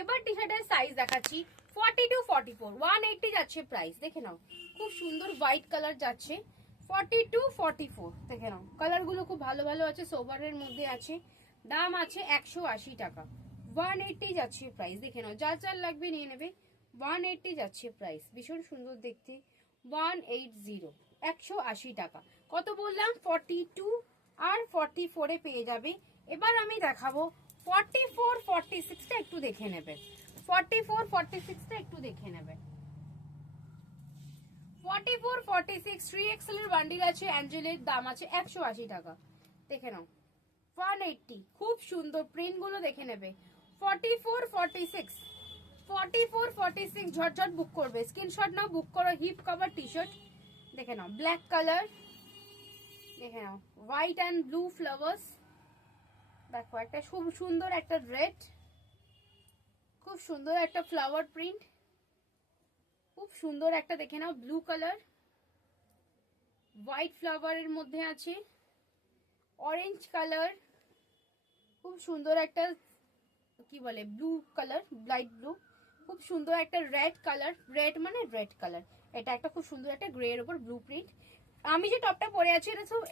এবার টি শার্টের সাইজ দেখাচ্ছি 40 টু 44, 180 যাচ্ছে প্রাইস। দেখে নাও খুব সুন্দর হোয়াইট কালার যাচ্ছে 40 টু 44। দেখে নাও কালার গুলো খুব ভালো ভালো আছে, সোবারের মধ্যে আছে। দাম আছে 180 টাকা, 180 যাচ্ছে প্রাইস। দেখে নাও যার যার লাগবে নিয়ে নেবে, 180 যাচ্ছে প্রাইস। ভীষণ সুন্দর দেখতে, 180, 180 টাকা। কত বললাম? 42 আর 44 এ পেয়ে যাবে। এবার আমি দেখাবো 44, 46টা একটু দেখে নেবে। 44, 46টা একটু দেখে নেবে। 44, 46 3XL এর বান্ডিল আছে, অ্যাঞ্জেলের দাম আছে 180 টাকা। দেখে নাও 180, খুব সুন্দর প্রিন্ট গুলো দেখে নেবে। 44, 46, 44, 46 ঝটঝট বুক করবে, স্ক্রিনশট নাও, বুক করো। হিপ কভার টি শার্ট দেখে নাও, ব্ল্যাক কালার। দেখে নাও হোয়াইট অ্যান্ড ব্লু ফ্লাওয়ার্স। দেখো একটা খুব সুন্দর একটা রেড, খুব সুন্দর একটা ফ্লাওয়ার প্রিন্ট, খুব সুন্দর একটা দেখে নাও ব্লু কালার, হোয়াইট ফ্লাওয়ারের মধ্যে আছে, অরেঞ্জ কালার, খুব সুন্দর একটা কি বলে ব্লু কালার, লাইট ব্লু, খুব সুন্দর একটা রেড কালার, রেড মানে রেড কালার। এটা একটা খুব সুন্দর একটা গ্রে এর উপর ব্লু প্রিন্ট। আমি যে টপটা পরে আছি এটা সব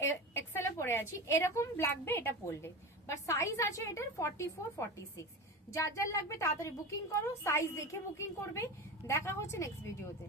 এক্সেল এ পরে আছি, এরকম লাগবে এটা পরলে। বাট সাইজ আছে এটার 44, 46। যার যার লাগবে তাড়াতাড়ি বুকিং করো, সাইজ দেখে বুকিং করবে। দেখা হচ্ছে নেক্সট ভিডিওতে।